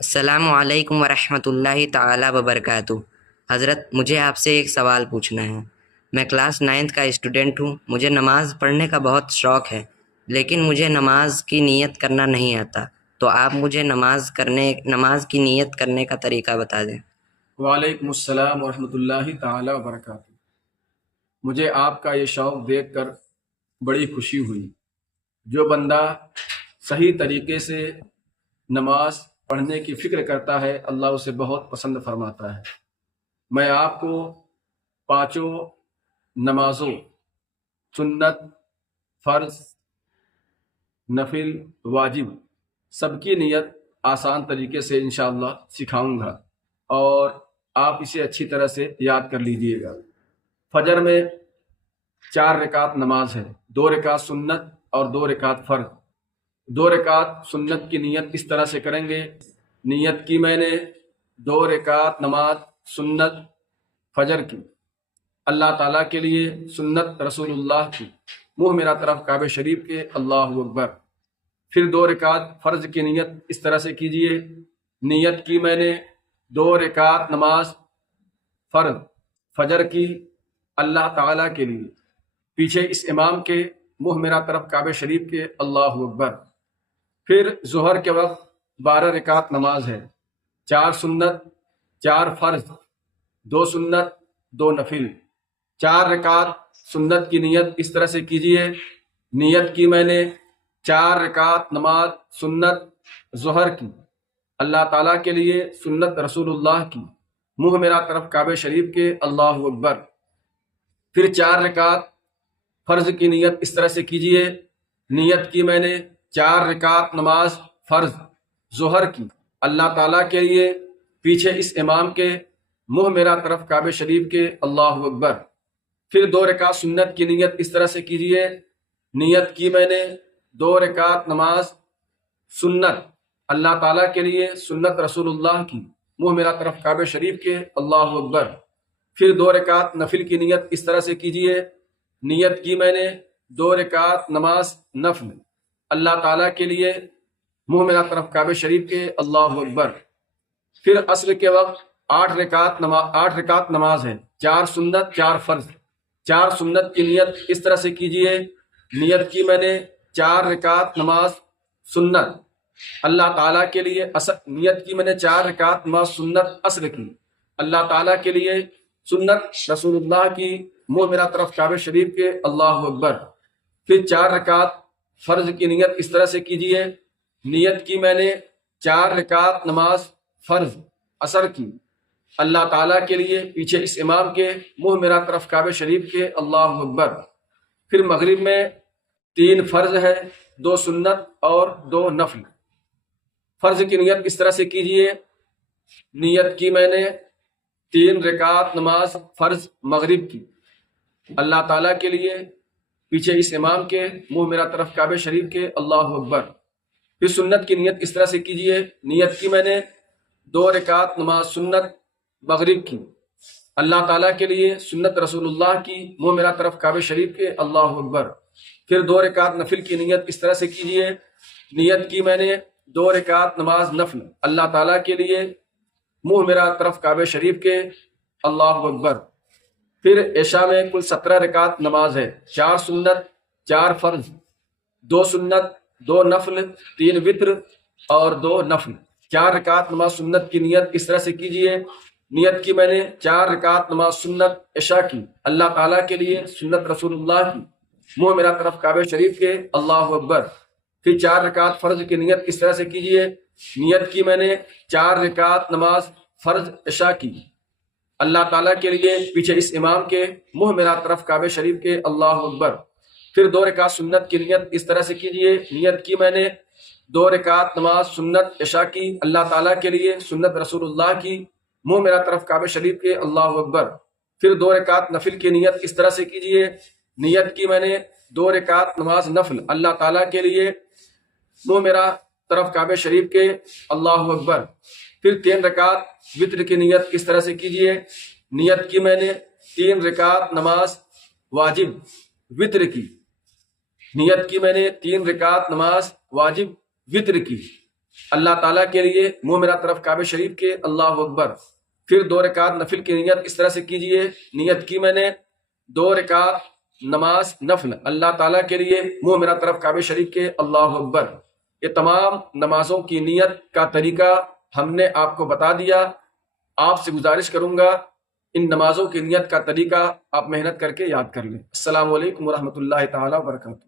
السلام علیکم ورحمۃ اللہ تعالی وبرکاتہ۔ حضرت مجھے آپ سے ایک سوال پوچھنا ہے۔ میں کلاس 9 کا اسٹوڈنٹ ہوں، مجھے نماز پڑھنے کا بہت شوق ہے، لیکن مجھے نماز کی نیت کرنا نہیں آتا، تو آپ مجھے نماز کی نیت کرنے کا طریقہ بتا دیں۔ وعلیکم السلام ورحمۃ اللہ تعالی وبرکاتہ۔ مجھے آپ کا یہ شوق دیکھ کر بڑی خوشی ہوئی۔ جو بندہ صحیح طریقے سے نماز پڑھنے کی فکر کرتا ہے، اللہ اسے بہت پسند فرماتا ہے۔ میں آپ کو پانچوں نمازوں، سنت، فرض، نفل، واجب، سب کی نیت آسان طریقے سے انشاءاللہ سکھاؤں گا، اور آپ اسے اچھی طرح سے یاد کر لیجئے گا۔ فجر میں 4 رکعت نماز ہے، 2 رکعت سنت اور 2 رکعت فرض۔ 2 رکعت سنت کی نیت اس طرح سے کریں گے۔ نیت کی میں نے 2 رکعت نماز سنت فجر کی، اللہ تعالیٰ کے لیے، سنت رسول اللہ کی، منہ میرا طرف کعبہ شریف کے، اللہ اکبر۔ پھر 2 رکعت فرض کی نیت اس طرح سے کیجئے۔ نیت کی میں نے 2 رکعت نماز فرض فجر کی، اللہ تعالیٰ کے لیے، پیچھے اس امام کے، منہ میرا طرف کعبہ شریف کے، اللہ اکبر۔ پھر ظہر کے وقت 12 رکعت نماز ہے، 4 سنت، 4 فرض، 2 سنت، 2 نفل۔ 4 رکعت سنت کی نیت اس طرح سے کیجئے۔ نیت کی میں نے 4 رکعت نماز سنت ظہر کی، اللہ تعالیٰ کے لیے، سنت رسول اللہ کی، منہ میرا طرف کعبہ شریف کے، اللہ اکبر۔ پھر 4 رکعت فرض کی نیت اس طرح سے کیجئے۔ نیت کی میں نے 4 رکعت نماز فرض ظہر کی، اللہ تعالیٰ کے لیے، پیچھے اس امام کے، منہ میرا طرف کعبہ شریف کے، اللہ اکبر۔ پھر 2 رکعت سنت کی نیت اس طرح سے کیجئے۔ نیت کی میں نے 2 رکعت نماز سنت، اللہ تعالیٰ کے لیے، سنت رسول اللہ کی، منہ میرا طرف کعبہ شریف کے، اللہ اکبر۔ پھر 2 رکعت نفل کی نیت اس طرح سے کیجئے۔ نیت کی میں نے 2 رکعت نماز نفل، اللہ تعالیٰ کے لیے، منہ میرا طرف کعبہ شریف کے، اللہ اکبر۔ پھر عصر کے وقت 8 رکعت نماز ہے، 4 سنت، 4 فرض۔ 4 سنت کی نیت اس طرح سے کیجئے۔ نیت کی میں نے 4 رکعت نماز سنت، اللہ تعالیٰ کے لیے، نیت کی میں نے 4 رکعت نماز سنت عصر کی، اللہ تعالیٰ کے لیے، سنت رسول اللہ کی، منہ میرا طرف کعبہ شریف کے، اللہ اکبر۔ پھر 4 رکعت فرض کی نیت اس طرح سے کیجئے۔ نیت کی میں نے 4 رکعت نماز فرض عصر کی، اللہ تعالیٰ کے لیے، پیچھے اس امام کے، منہ میرا طرف کعبہ شریف کے، اللہ اکبر۔ پھر مغرب میں 3 فرض ہے، 2 سنت اور 2 نفل۔ فرض کی نیت اس طرح سے کیجئے۔ نیت کی میں نے 3 رکعت نماز فرض مغرب کی، اللہ تعالیٰ کے لیے، پیچھے اس امام کے، منہ میرا طرف کعبہ شریف کے، اللہ اکبر۔ پھر سنت کی نیت اس طرح سے کیجئے۔ نیت کی میں نے 2 رکعت نماز سنت مغرب کی، اللہ تعالیٰ کے لیے، سنت رسول اللہ کی، منہ میرا طرف کعبہ شریف کے، اللہ اکبر۔ پھر 2 رکعت نفل کی نیت اس طرح سے کیجئے۔ نیت کی میں نے 2 رکعت نماز نفل، اللہ تعالیٰ کے لیے، منہ میرا طرف کعبہ شریف کے، اللہ اکبر۔ پھر عشاء میں کل 17 رکعت نماز ہے، 4 سنت، 4 فرض، 2 سنت، 2 نفل، 3 وتر اور 2 نفل۔ 4 رکعت نماز سنت کی نیت اس طرح سے کیجئے۔ نیت کی میں نے 4 رکعت نماز سنت عشاء کی، اللہ تعالیٰ کے لیے، سنت رسول اللہ کی، منہ میرا طرف کعبہ شریف کے، اللہ اکبر۔ پھر 4 رکعت فرض کی نیت اس طرح سے کیجئے۔ نیت کی میں نے 4 رکعت نماز فرض عشاء کی، اللہ تعالیٰ کے لیے، پیچھے اس امام کے، منہ میرا طرف کعبہ شریف کے، اللہ اکبر۔ پھر 2 رکعت سنت کی نیت اس طرح سے کیجئے۔ نیت کی میں نے 2 رکعت نماز سنت عشاء کی، اللہ تعالیٰ کے لیے، سنت رسول اللہ کی، منہ میرا طرف کعبہ شریف کے، اللہ اکبر۔ پھر 2 رکعت نفل کی نیت اس طرح سے کیجئے۔ نیت کی میں نے 2 رکعت نماز نفل، اللہ تعالیٰ کے لیے، منہ میرا طرف کعبہ شریف کے، اللہ اکبر۔ پھر 3 رکعت وتر کی نیت اس طرح سے کیجئے۔ نیت کی میں نے 3 رکعت نماز واجب وتر کی، نیت کی میں نے 3 رکعت نماز واجب وتر کی، اللہ تعالیٰ کے لیے منہ میرا طرف کعبہ شریف کے، اللہ اکبر. پھر 2 رکعت نفل کی نیت اس طرح سے کیجئے، نیت کی میں نے 2 رکعت نماز نفل اللہ تعالیٰ کے لیے، منہ میرا طرف کعبہ شریف کے، اللہ اکبر. یہ تمام نمازوں کی نیت کا طریقہ ہم نے آپ کو بتا دیا. آپ سے گزارش کروں گا ان نمازوں کی نیت کا طریقہ آپ محنت کر کے یاد کر لیں. السلام علیکم ورحمۃ اللہ تعالیٰ وبرکاتہ.